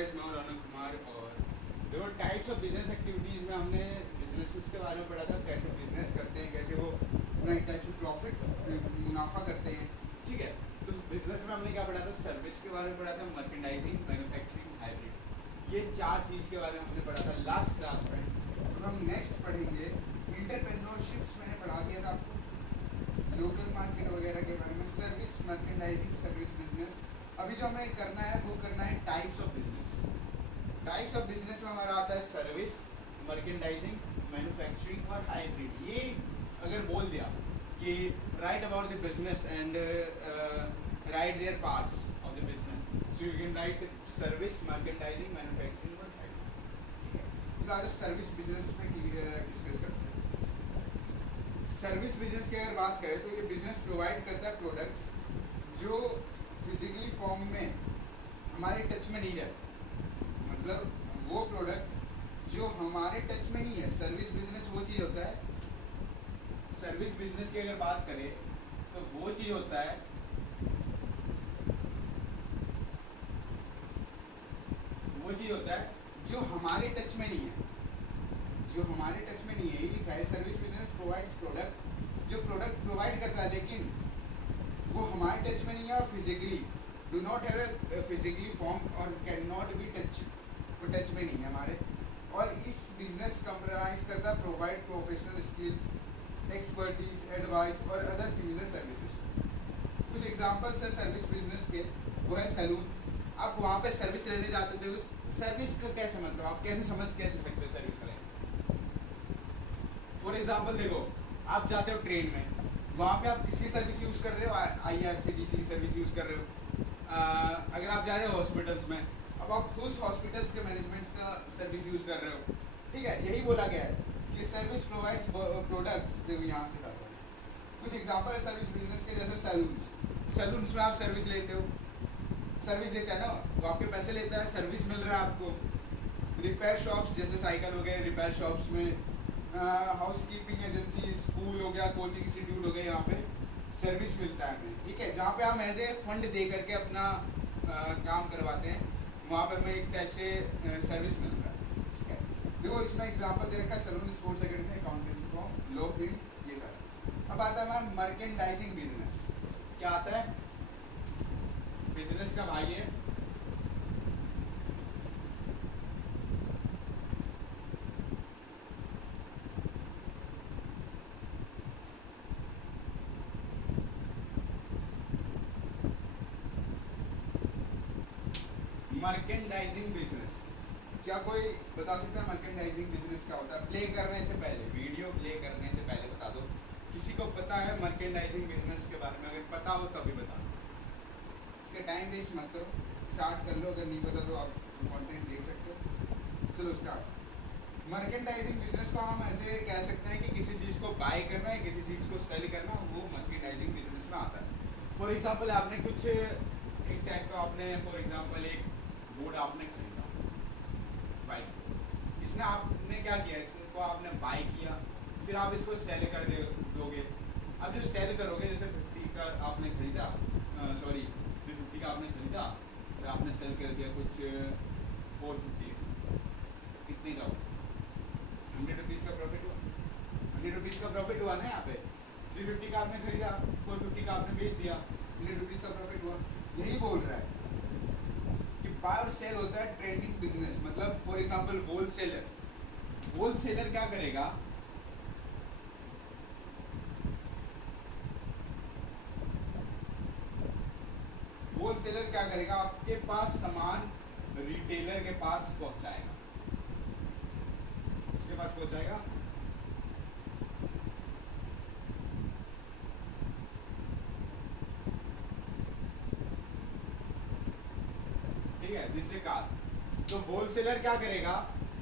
Guys, मैं हूं रौनक कुमार और देखो टाइप्स ऑफ बिजनेस एक्टिविटीज़ में हमने बिजनेसेस के बारे में पढ़ा था, कैसे बिजनेस करते हैं, कैसे वो अपना एक टाइप से प्रॉफिट मुनाफा करते हैं। ठीक है, तो बिजनेस में हमने क्या पढ़ा था? सर्विस के बारे में पढ़ा था, मर्केंडाइजिंग, मैन्युफैक्चरिंग, हाइब्रिड। ये 4 चीज़ के बारे में हमने पढ़ा था लास्ट क्लास में। और हम नेक्स्ट पढ़ेंगे इंटरप्रेन्योरशिप्स। मैंने पढ़ा दिया था आपको लोकल मार्केट वगैरह के बारे में, सर्विस, मर्केंडाइजिंग, सर्विस बिजनेस। अभी जो हमें करना है वो करना है types of business. Types of business में हमारा आता है सर्विस, मर्केंडाइजिंग, मैन्युफैक्चरिंग और हाइब्रिड। ये अगर बोल दिया कि write about the business and write their parts of the business, so you can write service, merchandising, manufacturing और हाइब्रिड। ठीक है, तो आज सर्विस बिजनेस पे डिस्कस करते हैं। सर्विस बिजनेस की अगर बात करें तो ये बिजनेस प्रोवाइड करता है प्रोडक्ट्स जो फिजिकली फॉर्म में हमारे टच में नहीं रहते। मतलब वो प्रोडक्ट जो हमारे टच में नहीं है। सर्विस बिजनेस वो चीज़ होता है, सर्विस बिजनेस की अगर बात करें तो वो चीज़ होता है जो हमारे टच में नहीं है। जो हमारे टच में नहीं है, ये लिखा है सर्विस बिजनेस प्रोवाइड्स प्रोडक्ट, जो प्रोडक्ट प्रोवाइड करता है लेकिन वो हमारे टच में नहीं है और physically do not have a physically form और कैन नॉट बी टच, वो टच में नहीं है हमारे। और इस बिजनेस कंप्राइज करता है provide professional skills, expertise, advice और अदर सिमिलर सर्विसेज। कुछ एग्जांपल्स है सर्विस बिजनेस के, वो है सैलून। आप वहाँ पे सर्विस लेने जाते थे, उस सर्विस का कैसे मतलब आप कैसे समझ सकते हो सर्विस का? फॉर एग्जाम्पल देखो, आप जाते हो ट्रेन में, वहाँ पे आप किसकी सर्विस यूज़ कर रहे हो? IRCTC की सर्विस यूज़ कर रहे हो। अगर आप जा रहे हो हॉस्पिटल्स में, अब आप उस हॉस्पिटल्स के मैनेजमेंट्स का सर्विस यूज़ कर रहे हो। ठीक है, यही बोला गया है कि सर्विस प्रोवाइड्स प्रोडक्ट्स। देखो यहाँ से था कुछ एग्जाम्पल है सर्विस बिजनेस के, जैसे सैलून्स। सैलून्स में आप सर्विस लेते हो, सर्विस देता है ना, वो आपके पैसे लेता है, सर्विस मिल रहा है आपको। रिपेयर शॉप्स जैसे साइकिल वगैरह, रिपेयर शॉप्स में हाउस कीपिंग एजेंसी, स्कूल हो गया, कोचिंग इंस्टीट्यूट हो गया, यहाँ पे सर्विस मिलता है हमें। ठीक है, जहाँ पे हम एज ए फंड दे करके अपना काम करवाते हैं, वहाँ पे हमें एक टाइप से सर्विस मिल रहा है। ठीक है, देखो इसमें एग्जांपल दे रखा है salon, sports academy, accountancy firm, law field, ये सारा। अब आता है हमारा मर्केंडाइजिंग बिजनेस। क्या आता है? बिजनेस का भाई है मर्केंडाइजिंग बिजनेस। क्या कोई बता सकता है मर्केंडाइजिंग बिजनेस क्या होता है? प्ले करने से पहले, वीडियो प्ले करने से पहले बता दो, किसी को पता है मर्केंडाइजिंग बिजनेस के बारे में? अगर पता हो तभी बता दो, इसका टाइम वेस्ट मत करो, स्टार्ट कर लो। अगर नहीं पता तो आप कंटेंट देख सकते हो। चलो स्टार्ट। मर्केंडाइजिंग बिजनेस को हम ऐसे कह सकते हैं कि किसी चीज़ को बाय करना है, किसी चीज़ को सेल करना, वो मर्केंडाइजिंग बिजनेस में आता है। फॉर एग्जाम्पल आपने कुछ एक टाइप का, आपने फॉर एग्जाम्पल एक बोर्ड आपने खरीदा, बाइक, इसने आपने क्या किया, इसको आपने बाय किया, फिर आप इसको सेल कर दोगे। अब जो सेल करोगे, जैसे 50 का आपने खरीदा, सॉरी 350 का आपने खरीदा, फिर आपने सेल कर दिया कुछ 450 कितने का हुआ? 100 रुपीज़ का प्रॉफिट हुआ। 100 रुपीज़ का प्रॉफिट हुआ ना यहाँ पे। 350 का आपने खरीदा, 450 का आपने बेच दिया, 100 रुपीज़ का प्रॉफिट हुआ। यही बोल रहा है कि बाय और सेल होता है ट्रेडिंग बिजनेस। मतलब फॉर एग्जांपल होलसेलर, होलसेलर क्या करेगा? होलसेलर क्या करेगा? आपके पास सामान रिटेलर के पास पहुंचाएगा। किसके पास पहुंचाएगा? ठीक है, जिससे कार। तो होलसेलर क्या करेगा?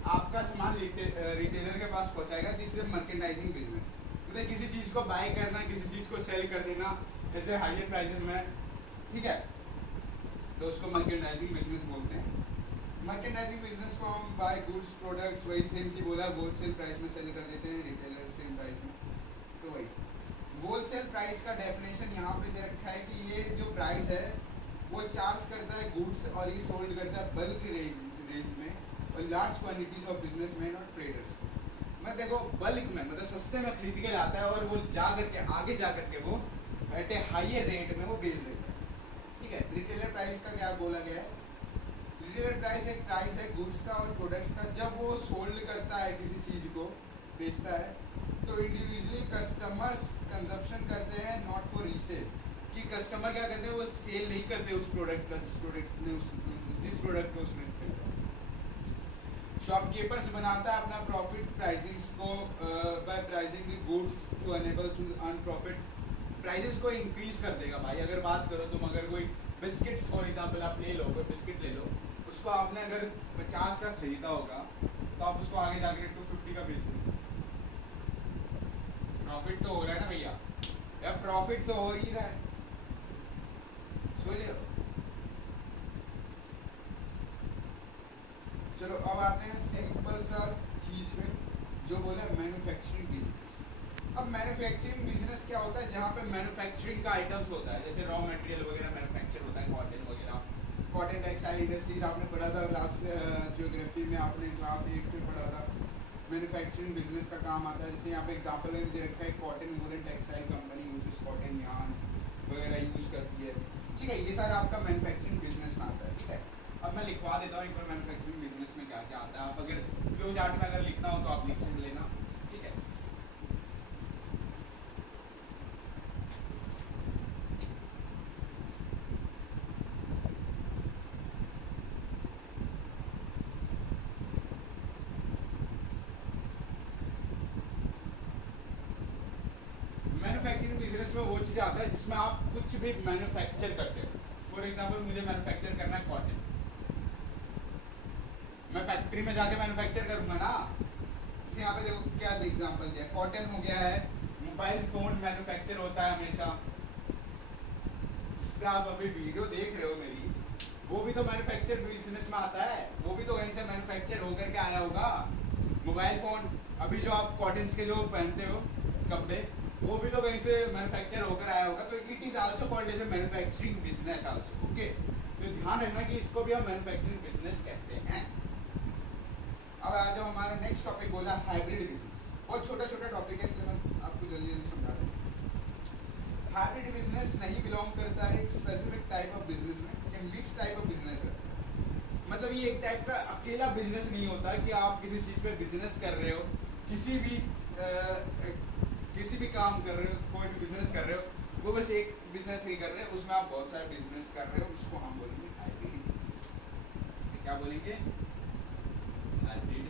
आपका सामान रिटेलर के पास पहुंचाएगा। This is merchandising business. मतलब किसी चीज को बाय करना, किसी चीज को सेल कर देना ऐसे हायर प्राइसेस में। ठीक है, तो उसको मर्केंडाइजिंग बिजनेस बोलते हैं। मर्केंडाइजिंग बिजनेस को हम बाय गुड्स प्रोडक्ट्स, वही सेम चीज बोला, होलसेल प्राइस में सेल कर देते हैं, रिटेलर सेम प्राइस में। तो वही होलसेल प्राइस का डेफिनेशन यहाँ पे दे रखा है कि ये जो प्राइस है वो चार्ज करता है गुड्स और ये सोल्ड करता है बल्क रेंज में और लार्ज क्वांटिटीज ऑफ बिजनेसमैन और ट्रेडर्स को, मैं देखो बल्क में मतलब सस्ते में खरीद के लाता है और वो जा करके आगे जा करके वो एट ए हायर रेट में वो बेच देता है। ठीक है, रिटेलर प्राइस का क्या बोला गया है? रिटेलर प्राइस एक प्राइस है गुड्स का और प्रोडक्ट्स का, जब वो सोल्ड करता है किसी चीज को, बेचता है, तो इंडिविजुअली कस्टमर्स कंजप्शन करते हैं, नॉट फॉर रीसेल, कि कस्टमर क्या करते हैं, वो सेल नहीं करते उस प्रोडक्ट का, जिस प्रोडक्ट को उसने खरीदा। शॉपकीपर्स बनाता है अपना प्रॉफिट प्राइसिंग्स को by pricing the goods to enable to earn profit, prices को इंक्रीज कर देगा भाई। अगर बात करो तुम, अगर कोई बिस्किट्स फॉर एग्जांपल आप ले लो, कोई बिस्किट ले लो, उसको आपने अगर 50 का खरीदा होगा तो आप उसको आगे जाकर 250 का बेच दो, प्रॉफिट तो हो रहा है ना भैया, या प्रॉफिट तो हो ही रहा है, सोच रहे हो। चलो अब आते हैं सिंपल सा चीज पे, जो बोला मैन्युफैक्चरिंग बिजनेस। अब मैन्युफैक्चरिंग बिजनेस क्या होता है? जहाँ पे मैन्युफैक्चरिंग का आइटम्स होता है, जैसे रॉ मटेरियल वगैरह मैन्युफैक्चर होता है, कॉटन वगैरह, कॉटन टेक्सटाइल इंडस्ट्रीज आपने पढ़ा था लास्ट ज्योग्राफी में, आपने क्लास 8 में पढ़ा था। मैन्युफैक्चरिंग बिजनेस का काम आता है, जैसे यहाँ पे एग्जांपल में दे रखा है, cotton woollen textile company uses cotton yarn वगैरह यूज करती है। ठीक है, ये सारा आपका मैन्युफैक्चरिंग बिजनेस में आता है। ठीक है, अब मैं लिखवा देता हूँ एक बार मैन्युफैक्चरिंग बिजनेस में क्या क्या आता है। आप अगर फ्लो चार्ट में अगर लिखना हो तो आप लिख सकते लेना। ठीक है, मैन्युफैक्चरिंग बिजनेस में वो चीज आता है जिसमें आप कुछ भी मैन्युफैक्चर करते हो। फॉर एग्जांपल मुझे मैन्युफैक्चर करना है कॉटन, मैं फैक्ट्री में जाके मैन्युफैक्चर करूंगा ना। जैसे यहाँ पे देखो क्या एग्जांपल दिया, कॉटन हो गया है, मोबाइल फोन मैन्युफैक्चर होता है हमेशा, जिसका आप अभी वीडियो देख रहे हो मेरी, वो भी तो मैन्युफैक्चर बिजनेस में आता है, वो भी तो कहीं से मैन्युफैक्चर होकर के आया होगा। मोबाइल फोन अभी जो आप कॉटन के जो पहनते हो कपड़े, वो भी तो कहीं से मैन्युफैक्चर होकर आया होगा, तो it is also called as a manufacturing business also. Okay, तो ध्यान रखना कि इसको भी हम मैन्युफैक्चरिंग बिजनेस कहते हैं। अब आ जाओ हमारा नेक्स्ट टॉपिक, बोला हाइब्रिड बिजनेस। बहुत छोटा छोटा टॉपिक है, इसलिए मैं आपको जल्दी जल्दी समझा रहा हूँ। हाइब्रिड बिजनेस नहीं बिलोंग करता है एक स्पेसिफिक टाइप ऑफ बिजनेस में, ये मिक्स टाइप ऑफ बिजनेस है। मतलब ये एक टाइप का अकेला बिजनेस नहीं होता कि आप किसी चीज पे बिजनेस कर रहे हो, किसी भी काम कर रहे हो, कोई भी बिजनेस कर रहे हो, वो बस एक बिजनेस ही कर रहे हो, उसमें आप बहुत सारे बिजनेस कर रहे हो, उसको हम बोलेंगे हाइब्रिड बिजनेस। क्या बोलेंगे? हाइब्रिड।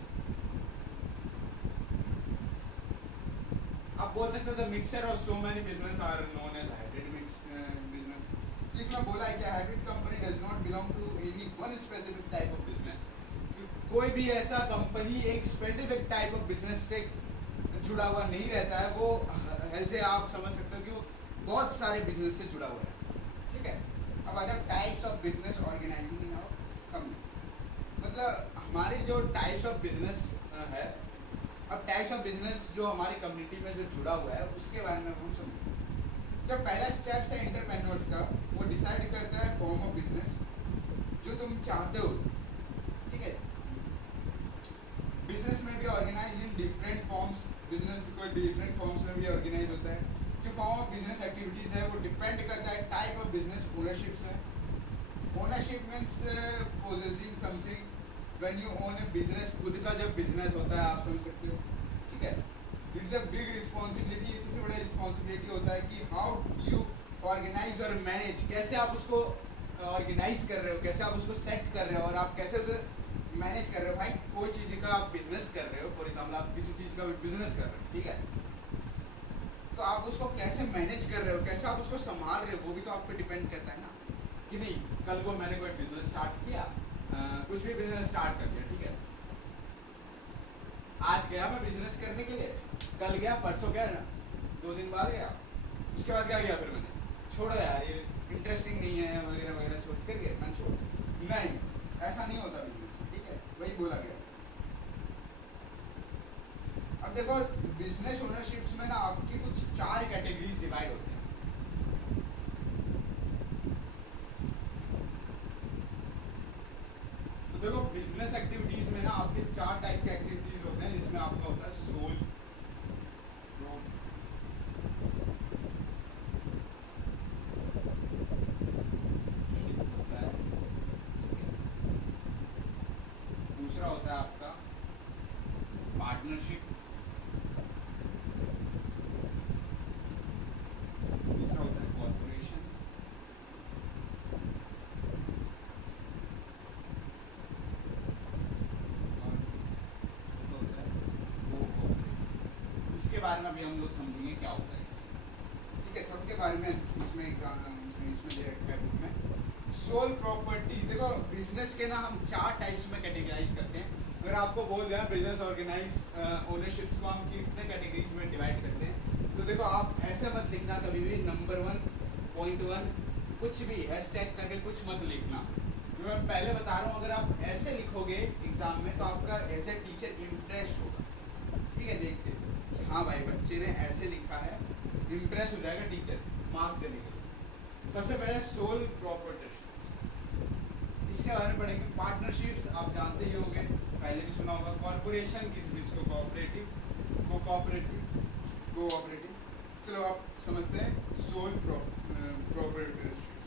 आप बोल सकते हो the mixture of so many business are known as hybrid business. इसमें बोला है कि hybrid company does not belong to any one specific type of business. कोई भी ऐसा कंपनी एक स्पेसिफिक टाइप ऑफ बिजनेस से जुड़ा हुआ नहीं रहता है, वो ऐसे आप समझ सकते हो कि वो बहुत सारे बिजनेस से जुड़ा हुआ है। ठीक है, अब अगर types of business organising in our community, मतलब हमारे जो टाइप्स ऑफ बिजनेस है, अब टाइप्स ऑफ बिजनेस जो हमारी कम्युनिटी में जो जुड़ा हुआ है उसके बारे में हम समझेंगे। जब पहला स्टेप है एंटरप्रेन्योर्स का, वो डिसाइड करता है फॉर्म ऑफ बिजनेस जो तुम चाहते हो। ठीक है, बिजनेस में भी organise in different forms, business को डिफरेंट फॉर्म्स में भी ऑर्गेनाइज होता है। जो फॉर्म ऑफ बिजनेस एक्टिविटीज है वो डिपेंड करता है टाइप ऑफ बिजनेस ओनरशिप से। Ownership means possessing something, when you own A business, खुद का जब बिजनेस होता है, आप समझ सकते हो। ठीक है, इट्स अ बिग रिस्पॉन्सिबिलिटी, इसी से बड़ा रिस्पॉन्सिबिलिटी होता है कि हाउ यू ऑर्गेनाइज और मैनेज, कैसे आप उसको ऑर्गेनाइज कर रहे हो, कैसे आप उसको सेट कर रहे हो और आप कैसे उसे मैनेज कर रहे हो। भाई कोई चीज का आप बिजनेस कर रहे हो, फॉर एग्जांपल आप किसी चीज का बिजनेस कर रहे हो, ठीक है, तो आप उसको कैसे मैनेज कर रहे हो, कैसे आप उसको संभाल रहे हो, वो भी तो आप पे डिपेंड करता है ना। कि नहीं, कल को मैंने कोई बिजनेस स्टार्ट किया, कुछ भी बिजनेस स्टार्ट कर दिया, ठीक है, आज गया मैं बिजनेस करने के लिए, कल गया, परसों गया, 2 दिन बाद गया, उसके बाद क्या किया, फिर मैंने छोड़ो यार ये इंटरेस्टिंग नहीं है वगैरह वगैरह, छोड़ कर गया, मैंने छोड़, नहीं, ऐसा नहीं होता बिजनेस। ठीक है, वही बोला गया। अब देखो बिजनेस ओनरशिप्स में ना आपकी कुछ 4 कैटेगरीज डिवाइड होते हैं। तो देखो बिजनेस एक्टिविटीज में ना आपके 4 टाइप के एक्टिविटीज होते हैं, जिसमें आपका होता है सोल होता है, दूसरा होता है आपका पार्टनरशिप, तीसरा होता है कॉर्पोरेशन, और चौथा होता है कोऑपरेटिव। इसके बारे में अभी हम लोग समझेंगे क्या होता है, ठीक है। सबके बारे में इसमें एग्जाम इसमें दे रखा है बुक में। सोल प्रॉपर्टीज, देखो बिजनेस के ना हम 4 टाइप्स में कैटेगराइज करते हैं। अगर आपको बोल दिया बिजनेस ऑर्गेनाइज ओनरशिप्स को हम कितने कैटेगरीज में डिवाइड करते हैं, तो देखो आप ऐसे मत लिखना कभी भी नंबर 1.1 कुछ भी हैशटैग करके कुछ मत लिखना। जो मैं पहले बता रहा हूँ, अगर आप ऐसे लिखोगे एग्जाम में तो आपका एज ए टीचर इम्प्रेस होगा, ठीक है, देख के हाँ भाई बच्चे ने ऐसे लिखा है, इम्प्रेस हो जाएगा टीचर मार्क्स देने के लिए। सबसे पहले सोल प्रॉपर्टीशिप्स, इसके बारे में पढ़ेंगे। पार्टनरशिप्स आप जानते ही होंगे, पहले भी सुना होगा। कॉर्पोरेशन किसी चीज को, कोऑपरेटिव, कोऑपरेटिव। चलो आप समझते हैं सोल प्रॉपर्टीशिप्स।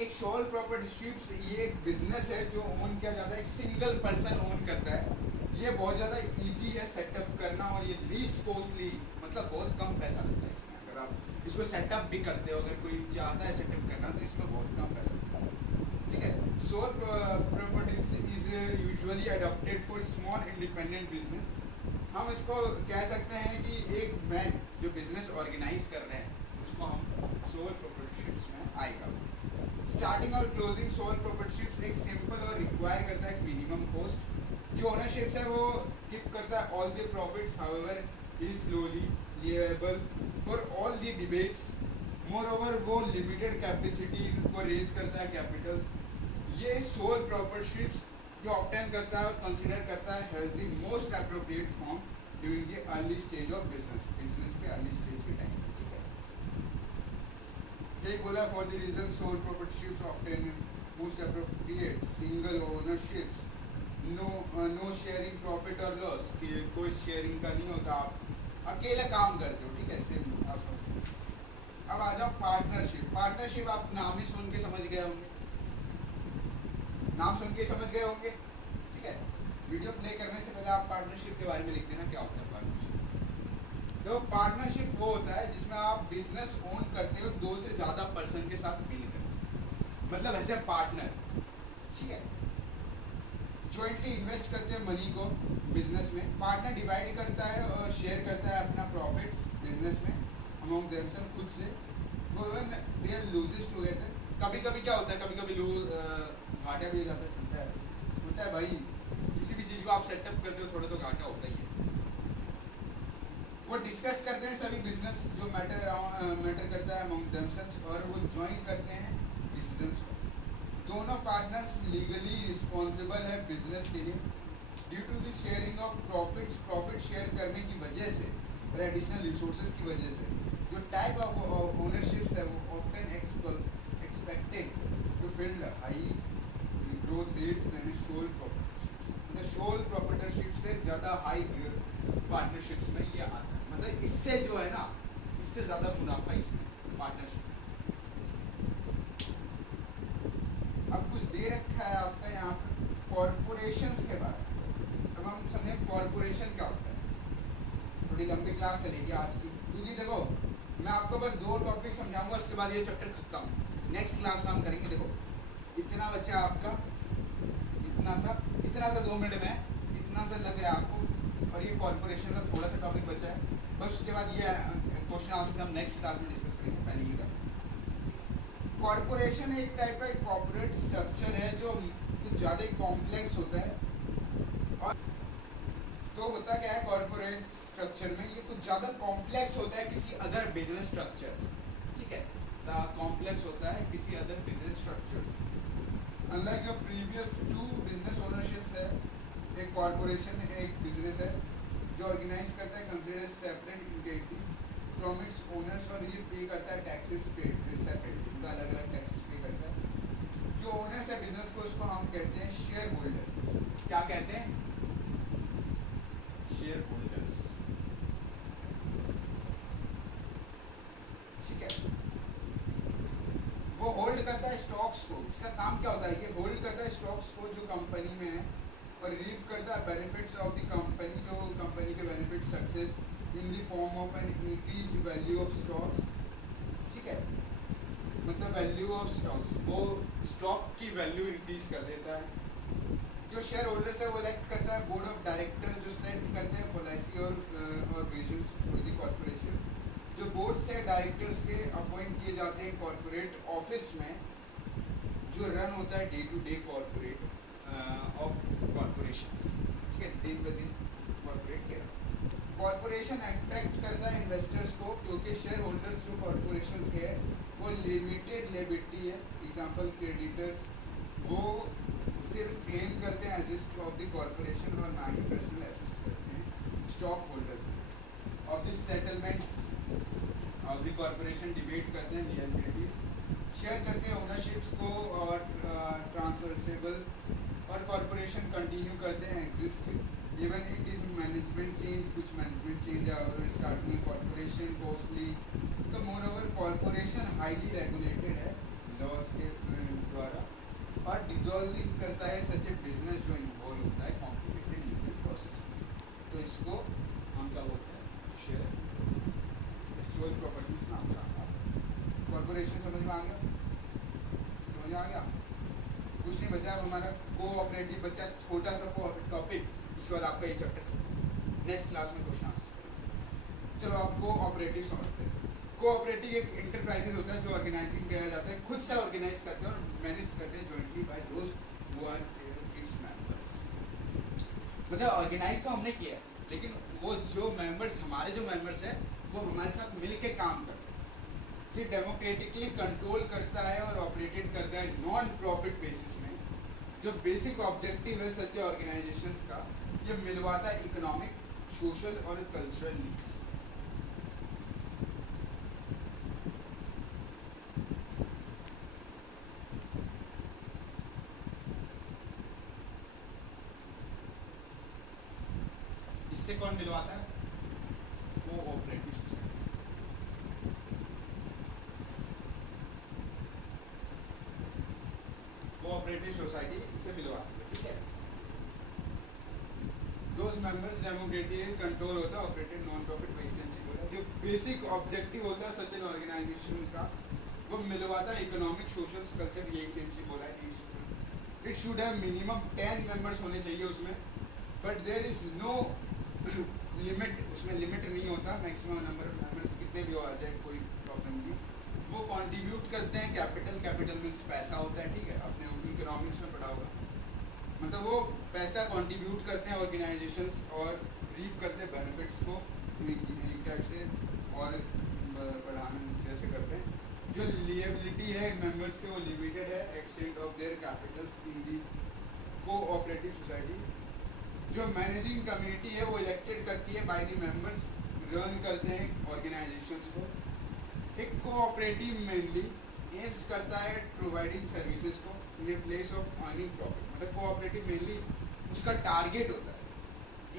एक सोल प्रॉपर्टीशिप्स ये एक बिजनेस है जो ओन किया जाता है, एक सिंगल पर्सन ओन करता है। ये बहुत ज़्यादा इजी है सेटअप करना, और ये लीस्ट कॉस्टली, मतलब बहुत कम पैसा लगता है इसमें। अगर आप इसको सेटअप भी करते हो, अगर कोई चाहता है सेटअप करना, तो इसमें बहुत कम पैसा लगता है, ठीक है। Sole properties is usually adopted for small independent business. हम इसको कह सकते हैं कि एक मैन जो बिजनेस ऑर्गेनाइज कर रहे हैं, उसको हम सोल प्रॉपर्टीशिप्स में आएगा। स्टार्टिंग और क्लोजिंग सोल प्रॉपर्टीशिप्स एक सिंपल और रिक्वायर करता है मिनिमम कॉस्ट। जो ओनरशिप्स है वो कीप करता है all the profits, however he solely liable for all the debts. Moreover वो लिमिटेड कैपेसिटी को रेज करता है कैपिटल। ये सोल प्रॉपर्टीशिप्स जो ऑफ्टन करता है और कंसीडर करता है has the most appropriate form during the early stage of business, business के अर्ली स्टेज के टाइम, ठीक है। यही बोला for the reason sole proprietorships often most appropriate, single ownerships, no sharing profit और लॉस, कि कोई शेयरिंग का नहीं होता, आप अकेले काम करते हो, ठीक है, सेम आप समझते हो। अब आ जाओ पार्टनरशिप। पार्टनरशिप आप नाम ही सुन के समझ गए होंगे, नाम सुन के समझ गए होंगे, ठीक है। वीडियो प्ले करने से पहले आप पार्टनरशिप के बारे में लिख देना क्या होता है पार्टनरशिप। तो पार्टनरशिप वो होता है जिसमें आप बिजनेस ओन करते हो 2 से ज़्यादा पर्सन के साथ मिलकर, मतलब ऐसे पार्टनर, ठीक है। जॉइंटली इन्वेस्ट करते हैं मनी को बिजनेस में। पार्टनर डिवाइड करता है और शेयर करता है अपना प्रॉफिट्स बिजनेस में अमंग देमसेल्फ, खुद से। They are losses together. कभी कभी क्या होता है, कभी कभी घाटा भी हो जाता है, चलता है, होता है भाई, किसी भी चीज़ को आप सेटअप करते हो थोड़ा तो घाटा होता ही है। वो डिस्कस करते हैं सभी बिजनेस जो मैटर करता है अमंग देमसेल्फ, और वो ज्वाइन करते हैं डिसीजंस को। दोनों पार्टनर्स लीगली रिस्पॉन्सिबल है बिजनेस के लिए। Due to the sharing of profits, profit share करने की वजह से और एडिशनल रिसोर्सेज की वजह से, जो टाइप ऑफ ओनरशिप्स है वो often expected to field high growth rates than sole proprietorships. मतलब सोल प्रॉपर्टीशिप से ज़्यादा हाई पार्टनरशिप्स में ये आता है, मतलब इससे जो है ना, इससे ज़्यादा मुनाफा इसमें पार्टनरशिप। अब कुछ दे रखा है आपका यहाँ पर कॉर्पोरेशंस के बारे में। अब हम समझें कॉर्पोरेशन क्या होता है। थोड़ी लंबी क्लास चलेगी आज की, क्योंकि देखो मैं आपको बस 2 टॉपिक समझाऊंगा, उसके बाद ये चैप्टर खत्म। नेक्स्ट क्लास में हम करेंगे। देखो इतना बचा आपका, इतना सा 2 मिनट में इतना सा लग रहा है आपको, और ये कॉर्पोरेशन का थोड़ा सा टॉपिक बचा है बस। उसके बाद ये क्वेश्चन आंसर हम नेक्स्ट क्लास में डिस्कस करेंगे, पहले ये करते हैं। कॉर्पोरेशन एक टाइप का कॉर्पोरेट स्ट्रक्चर है जो कुछ ज़्यादा कॉम्प्लेक्स होता है। और तो होता क्या है कॉर्पोरेट स्ट्रक्चर में, ये कुछ ज़्यादा कॉम्प्लेक्स होता है किसी अदर बिजनेस स्ट्रक्चर, ठीक है, कॉम्प्लेक्स होता है किसी अदर बिजनेस स्ट्रक्चर। अनलाइक जो प्रीवियस 2 बिजनेस ओनरशिप्स है, एक कॉर्पोरेशन एक बिजनेस है जो ऑर्गेनाइज करता है consider separate entity from its owners, और ये पे करता है टैक्सेस पेड सेपरेटली, मतलब अलग अलग टैक्सेस पे करता है। जो ओनर्स है बिजनेस को, उसको हम कहते हैं शेयर होल्डर। क्या कहते हैं, शेयर होल्डर्स, ठीक है। वो होल्ड करता है स्टॉक्स को, इसका काम क्या होता है, ये होल्ड करता है स्टॉक्स को जो कंपनी में है, और रीप करता है बेनिफिट्स ऑफ द कंपनी, जो कंपनी के benefit success in the form of an increased value of stocks, ठीक है। मतलब वैल्यू ऑफ स्टॉक्स, वो स्टॉक की वैल्यू इंक्रीज कर देता है। जो शेयर होल्डर्स है वो इलेक्ट करता है बोर्ड ऑफ डायरेक्टर, जो सेट करते हैं पॉलिसी और विजन्स फॉर द कॉर्पोरेशन। जो बोर्ड से डायरेक्टर्स के अपॉइंट किए जाते हैं कॉर्पोरेट ऑफिस में, जो रन होता है day to day corporate of corporations, ठीक है, दिन ब दिन कॉर्पोरेट के कॉर्पोरेशन अट्रैक्ट करता है इन्वेस्टर्स को, क्योंकि शेयर होल्डर्स जो कॉर्पोरेशंस के हैं वो लिमिटेड लिबिलिटी है, एग्जांपल क्रेडिटर्स, वो सिर्फ क्लेम करते हैं एजिस्ट ऑफ द कॉर्पोरेशन और ना ही पर्सनल असिस्ट करते हैं stock holders of this settlement of the corporation, debate करते हैं लियबिलिटीज, शेयर करते हैं ओनरशिप्स को और ट्रांसफरेबल, और कॉर्पोरेशन कंटिन्यू करते हैं exist even it is management change, कुछ management change starting corporation costly. तो moreover corporation highly regulated है लॉज के द्वारा, और डिजॉल्विंग करता है सच ए बिजनेस जो इन्वॉल्व होता है कॉम्प्लिकेटेड लीगल प्रोसेस में। तो इसको हम क्या बोलते हैं, शेयर सोल प्रॉपर्टीज नाम का कॉर्पोरेशन। समझ में आ गया, समझ में आ गया, कुछ नहीं बचा अब हमारा कोऑपरेटिव बचा, छोटा सा टॉपिक, इसके बाद आपका ये चैप्टर नेक्स्ट क्लास में क्वेश्चन आंसर करेंगे। चलो आप कोऑपरेटिव समझते हैं। कोऑपरेटिव एक इंटरप्राइजेज होता है जो ऑर्गेनाइजिंग किया जाता है, खुद से ऑर्गेनाइज करते हैं और मैनेज करते हैं jointly by those who are its members. मतलब ऑर्गेनाइज तो हमने किया है, लेकिन वो जो मेंबर्स, हमारे जो मेंबर्स है वो हमारे साथ मिलके काम करते हैं। ये डेमोक्रेटिकली कंट्रोल करता है और ऑपरेटेड करता है नॉन प्रॉफिट बेसिस में। जो बेसिक ऑब्जेक्टिव है सच ऑर्गेनाइजेशंस का, ये मिलवाता है इकोनॉमिक, सोशल और कल्चरल नीड्स। इससे कौन मिलवाता है, कोऑपरेटिव सोसाइटी। कोऑपरेटिव सोसाइटी से मिलवाती है, ठीक है। दोज मेंबर्स डेमोक्रेटिक कंट्रोल होता है ऑपरेटेड नॉन प्रॉफिट बेसिस बोला। जो बेसिक ऑब्जेक्टिव होता है सच एन ऑर्गेनाइजेशन का, वो मिलवाता है इकोनॉमिक, सोशल, कल्चर, यही सेंसी बोला है। It should have minimum 10 members होने चाहिए उसमें, but there is no limit, उसमें लिमिट नहीं होता, मैक्सिमम नंबर ऑफ मेंबर्स कितने भी हो आ जाए कोई प्रॉब्लम नहीं। वो कंट्रीब्यूट करते हैं कैपिटल, कैपिटल मीन्स पैसा होता है, ठीक है, अपने इकोनॉमिक्स में पढ़ा होगा। मतलब वो पैसा कंट्रीब्यूट करते हैं ऑर्गेनाइजेशंस और रीप करते हैं बेनिफिट्स को एक टाइप से, और बढ़ाना कैसे करते हैं। जो लिएबिलिटी है मेंबर्स के, वो लिमिटेड है extent of their Capitals in the cooperative society. जो मैनेजिंग कम्युनिटी है वो इलेक्टेड करती है बाय द मेंबर्स, रन करते हैं ऑर्गेनाइजेशंस को। एक कोऑपरेटिव मेनली एम्स करता है प्रोवाइडिंग सर्विसेज को in a place of earning profit. मतलब कोऑपरेटिव मेनली उसका टारगेट होता है,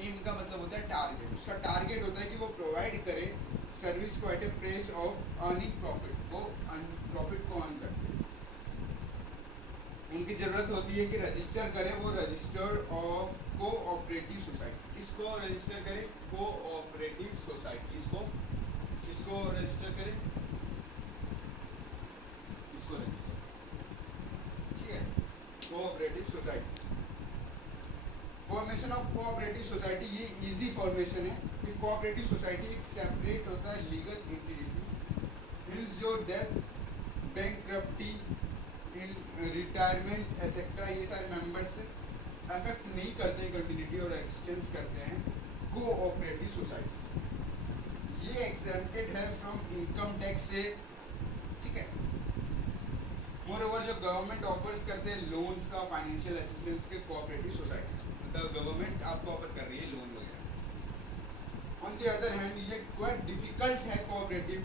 एम का मतलब होता है टारगेट, उसका टारगेट होता है कि वो प्रोवाइड करे सर्विस को at a place of earning profit, वो प्रॉफिट को अर्न करते हैं। उनकी जरूरत होती है कि रजिस्टर करें वो रजिस्टर्ड ऑफ कोऑपरेटिव सोसाइटी। किसको रजिस्टर करें, कोऑपरेटिव सोसाइटी, इसको रजिस्टर करें, इसको रजिस्टर, ठीक है, cooperative society. Formation of cooperative society, ये इजी फॉर्मेशन है कि कोऑपरेटिव सोसाइटी एक सेपरेट होता है लीगल एंटिटी, मींस जो डेथ, बैंकक्रप्टी, इन रिटायरमेंट एसेट्रा, ये सारे मेंबर्स अफेक्ट नहीं करते हैं कंटिन्यूटी और एक्सिस्टेंस करते हैं कोऑपरेटिव सोसाइटी। ये एग्जेम्प्टेड है फ्रॉम इनकम टैक्स से, ठीक है। मोर ओवर जो गवर्नमेंट ऑफर्स करते हैं लोन्स का, फाइनेंशियल असिस्टेंस के कोऑपरेटिव सोसाइटी, मतलब गवर्नमेंट आपको ऑफर कर रही है लोन वगैरह। ऑन द अदर हैंड ये क्वाइट डिफिकल्ट है कोऑपरेटिव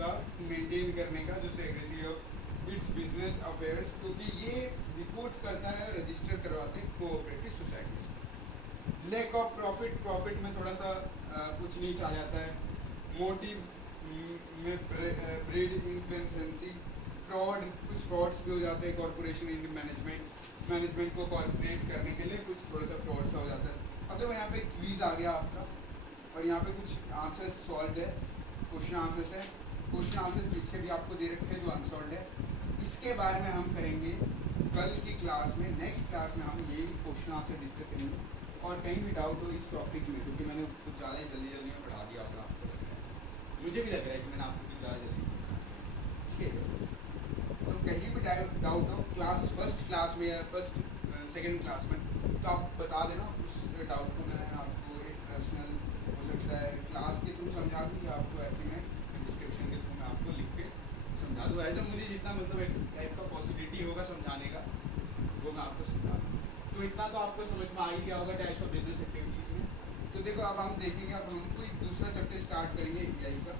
का मेंटेन करने का, जो secrecy of its business affairs, क्योंकि ये रिपोर्ट करता है, रजिस्टर करवाते हैं कोऑपरेटिव सोसाइटीज में। लैक ऑफ प्रॉफिट, प्रॉफिट में थोड़ा सा कुछ नीच आ जाता है। मोटिव में ब्रीड इनफिशिएंसी, फ्रॉड, कुछ फ्रॉड्स भी हो जाते हैं कॉर्पोरेशन इन मैनेजमेंट को कॉर्पोरेट करने के लिए कुछ थोड़ा सा फ्रॉड सा हो जाता है। अब देखो यहाँ पे क्विज आ गया आपका और यहाँ पे कुछ आंसर्स सॉल्व है, क्वेश्चन आंसर्स है। क्वेश्चन आंसर पीछे भी आपको दे रखे हैं जो अनसॉल्व है। इसके बारे में हम करेंगे कल की क्लास में, नेक्स्ट क्लास में हम यही क्वेश्चन आंसर डिस्कस करेंगे। और कहीं भी डाउट हो इस टॉपिक में, क्योंकि मैंने कुछ ज़्यादा ही जल्दी में पढ़ा दिया होगा, आपको लग रहा है, मुझे भी लग रहा है कि मैंने आपको कुछ ज़्यादा जल्दी में पढ़ा दिया, ठीक है। तो कहीं भी डाउट हो क्लास, फर्स्ट क्लास में या फर्स्ट सेकेंड क्लास में, तो आप बता देना उस डाउट को। मैं आपको एक पर्सनल हो सकता है क्लास के थ्रू समझा दूँ या आपको ऐसे में डिस्क्रिप्शन के थ्रू मैं आपको लिख के समझा दूँ। ऐसे मुझे जितना मतलब एक टाइप का पॉसिबिलिटी होगा समझाने का वो मैं आपको समझा दूँ। तो इतना तो आपको समझ में आ ही गया होगा टाइप्स ऑफ बिजनेस एक्टिविटीज़ में। तो देखो अब हम देखेंगे, अब हम कोई दूसरा चैप्टर स्टार्ट करेंगे EI का।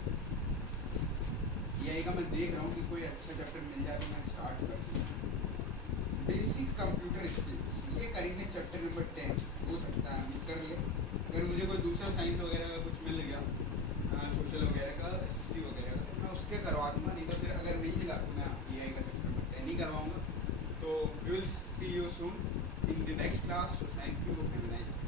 EI का मैं देख रहा हूँ कि कोई अच्छा चैप्टर मिल जाए तो मैं स्टार्ट कर दूँ। बेसिक कंप्यूटर स्किल्स, ये करेंगे चैप्टर नंबर 10, हो सकता है हम कर ले। अगर मुझे कोई दूसरा साइंस वगैरह का कुछ मिल गया, सोशल वगैरह का, SST वगैरह का, तो मैं उसके करवा दूँगा। नहीं तो फिर अगर नहीं मिला तो मैं EI का चैप्टर नंबर 10 ही करवाऊँगा। तो we will see you soon in the next class. So thank you, have a nice day.